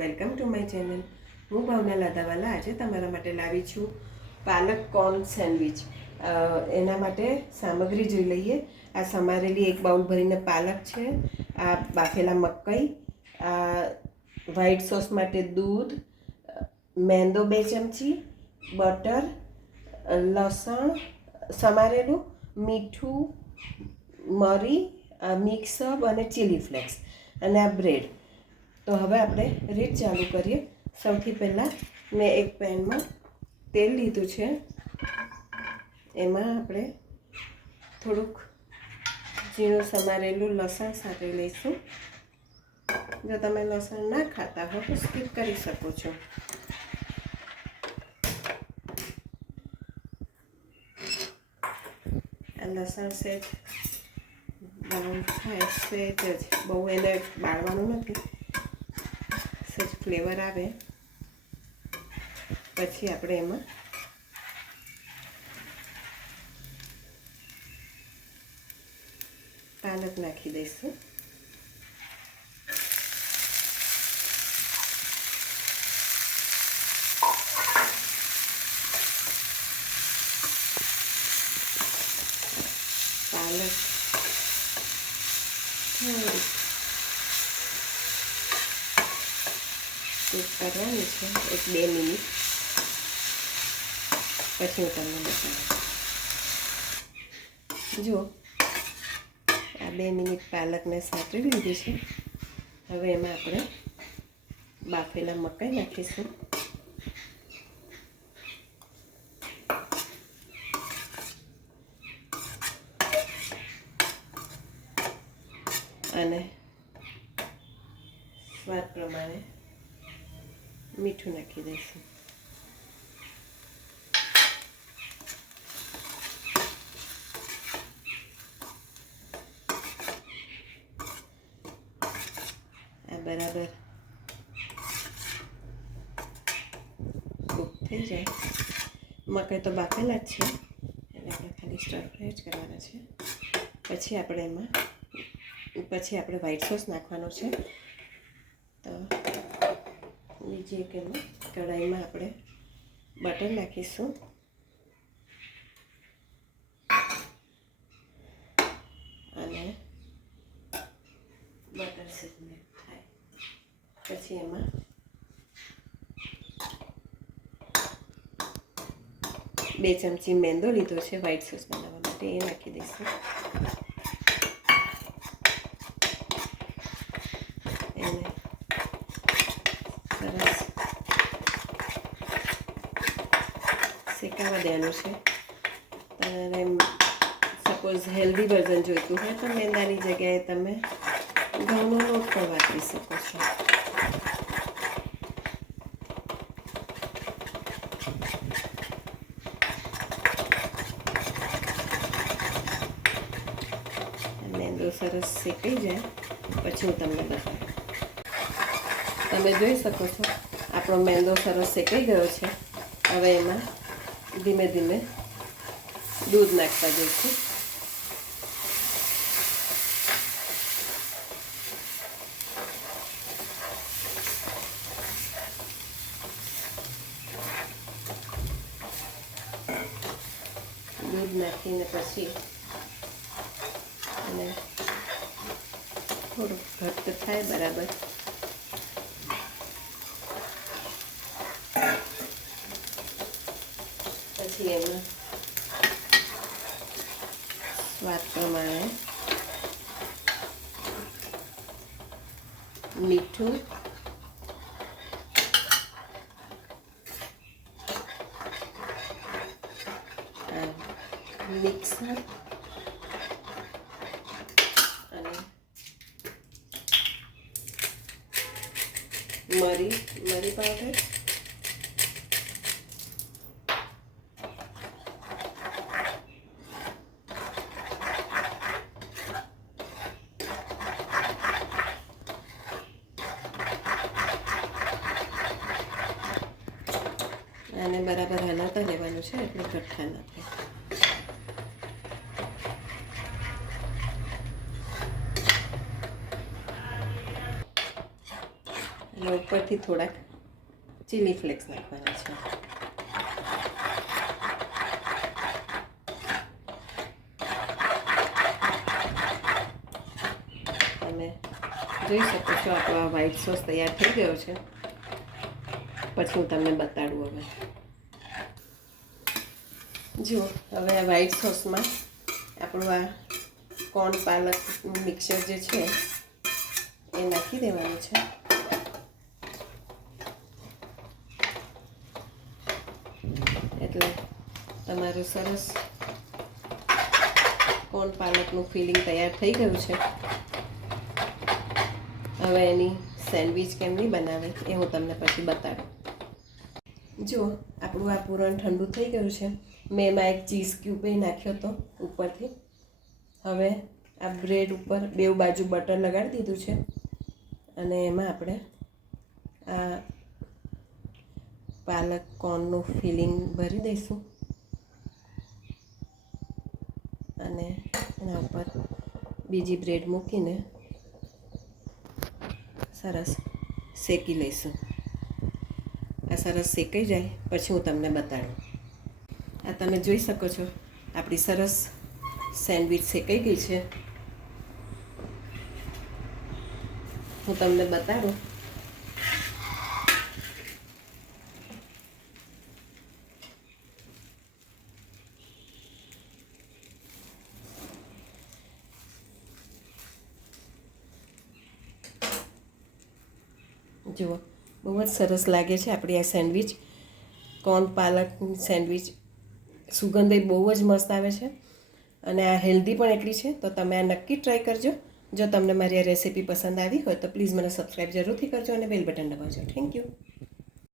Welcome to my channel. હું ભાવના લાધાવાલા આજે તમારા માટે લાવી છું પાલક કોર્ન સેન્ડવિચ. એના માટે સામગ્રી જોઈ લઈએ. આ સમારેલી એક બાઉલ ભરીને પાલક છે, આ બાફેલા મકાઈ, આ વ્હાઈટ સોસ માટે દૂધ, મેંદો 2 ચમચી, બટર, લસણ સમારેલું, મીઠું, મરી, મિક્સ અપ અને ચીલી ફ્લેક્સ અને આ બ્રેડ. તો હવે આપણે રીત ચાલુ કરીએ. સૌથી પહેલાં મેં એક પેનમાં તેલ લીધું છે. એમાં આપણે થોડુંક ઝીણું સમારેલું લસણ સાથે લઈશું. જો તમે લસણ ના ખાતા હો તો સ્કીપ કરી શકો છો. આ લસણ સેજ બ્રાઉન થાય, સેજ જ, બહુ એને બાળવાનું નથી, સેજ ફ્લેવર આવે પછી આપણે એમાં પાલક નાખી દઈશું. પાલક કૂક કરવાની છે 1-2 મિનિટ, પછી હું તમને બતાવીશ. જુઓ, આ 2 મિનિટ પાલકને સાતરી લીધી છે. હવે એમાં આપણે બાફેલા મકાઈ નાખીશું. અને સ્વાદ પ્રમાણે મીઠું નાખી દઈશું. આ બરાબર કૂક થઈ જાય. મકાઈ તો બાફેલા જ છે એટલે આપણે ખાલી સ્ટર ફ્રાય જ કરવાના છે. પછી આપણે વ્હાઈટ સોસ નાખવાનો છે. તો બીજી એક એમાં કઢાઈમાં આપણે બટર નાખીશું અને બટર સેટમેન્ટ થાય પછી એમાં બે ચમચી મેંદો લીધો છે વ્હાઈટ સોસ બનાવવા માટે, એ નાખી દઈશું. એને સરસ શેકાવા દેવાનું છે. તમારે સપોઝ હેલ્ધી વર્ઝન જોઈતું હોય તો મેંદાની જગ્યાએ તમે ઘઉંનો લોટ પણ વાપરી શકો છો. મેંદો સરસ શેકાઈ જાય પછી હું તમને બતાવું. તમે જોઈ શકો છો આપણો મેંદો સરસ શેકાઈ ગયો છે. હવે એમાં ધીમે ધીમે દૂધ નાખતા જઈશું. દૂધ નાખીને પછી અને થોડું ઘટ્ટ થાય બરાબર પછી એમાં સ્વાદ પ્રમાણે મીઠું, મિક્સર અને મરી પાવડર, આને બરાબર હલાવતા રહેવાનું છે એટલે ગઠ્ઠા ના થાય. અને ઉપરથી થોડાક ચીલી ફ્લેક્સ નાખવાના છે. તમે જોઈ શકો છો આપણો આ વ્હાઈટ સોસ તૈયાર થઈ ગયો છે. પછી હું તમને બતાડું. હવે જુઓ, હવે આ વ્હાઈટ સોસમાં આપણું આ કોર્ન પાલક મિક્સર જે છે એ નાખી દેવાનું છે. એટલે તમારું સરસ કોર્ન પાલકનું ફિલિંગ તૈયાર થઈ ગયું છે. હવે એની સેન્ડવિચ કેમની બનાવે એ હું તમને પછી બતાડું. જુઓ, આપણું આ પૂરણ ઠંડુ થઈ ગયું છે. મેં એમાં એક ચીઝ ક્યુબ નાખ્યો હતો ઉપરથી. હવે આ બ્રેડ ઉપર બેઉ બાજુ બટર લગાડી દીધું છે અને એમાં આપણે આ પાલક કોર્નનું ફિલિંગ ભરી દઈશું અને એના ઉપર બીજી બ્રેડ મૂકીને સરસ શેકી લઈશું. આ સરસ શેકાઈ જાય પછી હું તમને બતાડું. આ તમે જોઈ શકો છો આપણી સરસ સેન્ડવિચ શેકાઈ ગઈ છે. હું તમને બતાડું. જુઓ, બહુ જ સરસ લાગે છે આપણી આ સેન્ડવિચ. કોર્ન પાલક સેન્ડવિચ સુગંધ બહુ જ મસ્ત આવે છે અને આ હેલ્ધી પણ એટલી છે. તો તમે આ નક્કી ટ્રાય કરજો. જો તમને મારી આ રેસીપી પસંદ આવી હોય તો પ્લીઝ મને સબસ્ક્રાઈબ જરૂરથી કરજો અને બેલ બટન દબાવજો. Thank you.